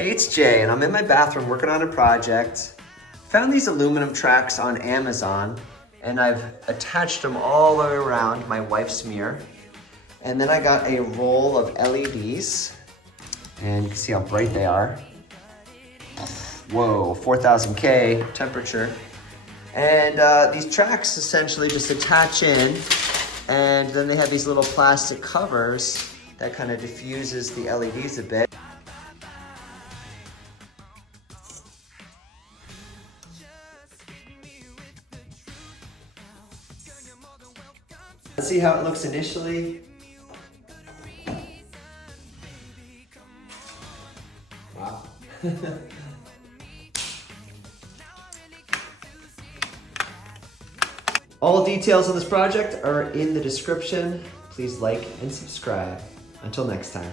Hey, it's Jay, and I'm in my bathroom working on a project. Found these aluminum tracks on Amazon, and I've attached them all the way around my wife's mirror. And then I got a roll of LEDs, and you can see how bright they are. Whoa, 4000K temperature. And these tracks essentially just attach in, and then they have these little plastic covers that kind of diffuses the LEDs a bit. Let's see how it looks initially. Wow. All details on this project are in the description. Please like and subscribe. Until next time.